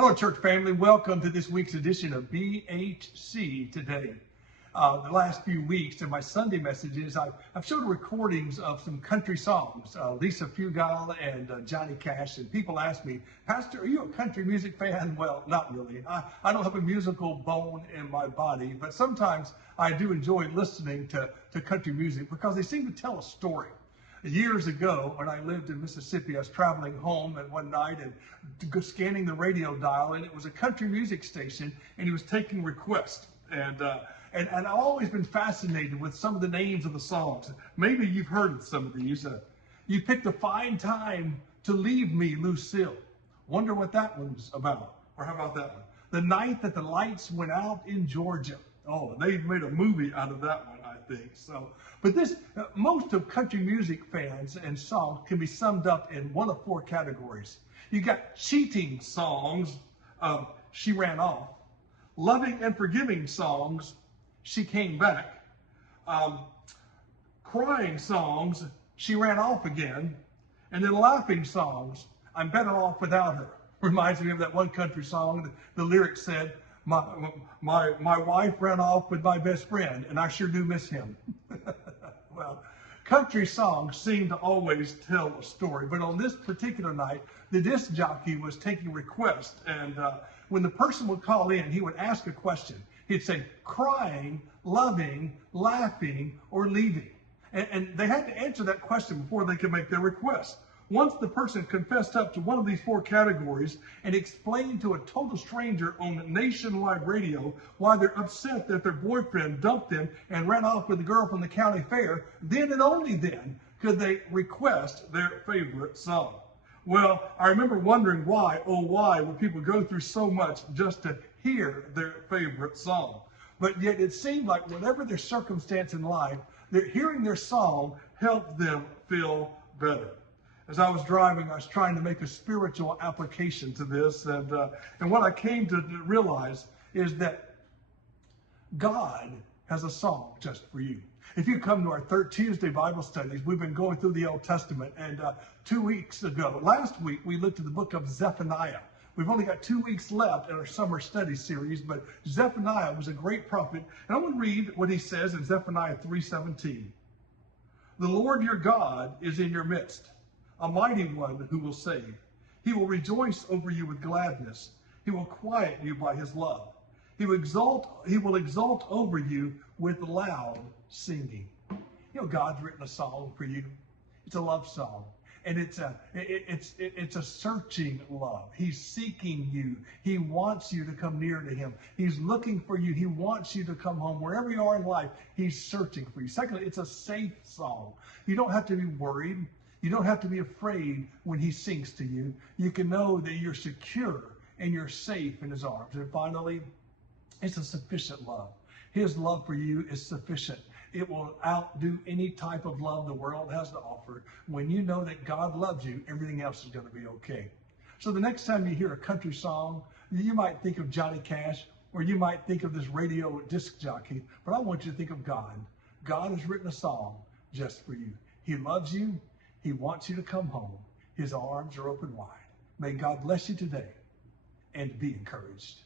Hello, church family. Welcome to this week's edition of BHC Today. The last few weeks in my Sunday messages, I've showed recordings of some country songs, Lisa Fugall and Johnny Cash. And people ask me, Pastor, are you a country music fan? Well, not really. I don't have a musical bone in my body, but sometimes I do enjoy listening to country music because they seem to tell a story. Years ago, when I lived in Mississippi, I was traveling home and one night and scanning the radio dial, and it was a country music station, and he was taking requests. And I've always been fascinated with some of the names of the songs. Maybe you've heard of some of these. You picked a fine time to leave me, Lucille. Wonder what that one's about. Or how about that one? The night that the lights went out in Georgia. Oh, they've made a movie out of that one, I think. So, but most of country music fans and songs can be summed up in one of four categories. You got cheating songs, She Ran Off. Loving and forgiving songs, She Came Back. Crying songs, She Ran Off Again. And then laughing songs, I'm Better Off Without Her. Reminds me of that one country song. The lyrics said, my wife ran off with my best friend, and I sure do miss him. Well, country songs seem to always tell a story, but on this particular night, the disc jockey was taking requests, and when the person would call in, he would ask a question. He'd say, crying, loving, laughing, or leaving. And they had to answer that question before they could make their request. Once the person confessed up to one of these four categories and explained to a total stranger on nationwide radio why they're upset that their boyfriend dumped them and ran off with a girl from the county fair, then and only then could they request their favorite song. Well, I remember wondering why, oh why, would people go through so much just to hear their favorite song? But yet it seemed like whatever their circumstance in life, hearing their song helped them feel better. As I was driving, I was trying to make a spiritual application to this, and what I came to realize is that God has a song just for you. If you come to our third Tuesday Bible studies, we've been going through the Old Testament, and 2 weeks ago, last week, we looked at the book of Zephaniah. We've only got 2 weeks left in our summer study series, but Zephaniah was a great prophet, and I want to read what he says in Zephaniah 3:17. The Lord your God is in your midst, a mighty one who will save. He will rejoice over you with gladness. He will quiet you by his love. He will exalt over you with loud singing. You know, God's written a song for you. It's a love song. And it's a searching love. He's seeking you. He wants you to come near to him. He's looking for you. He wants you to come home. Wherever you are in life, he's searching for you. Secondly, it's a safe song. You don't have to be worried. You don't have to be afraid when he sings to you. You can know that you're secure and you're safe in his arms. And finally, it's a sufficient love. His love for you is sufficient. It will outdo any type of love the world has to offer. When you know that God loves you, everything else is going to be okay. So the next time you hear a country song, you might think of Johnny Cash, or you might think of this radio disc jockey, but I want you to think of God. God has written a song just for you. He loves you. He wants you to come home. His arms are open wide. May God bless you today and be encouraged.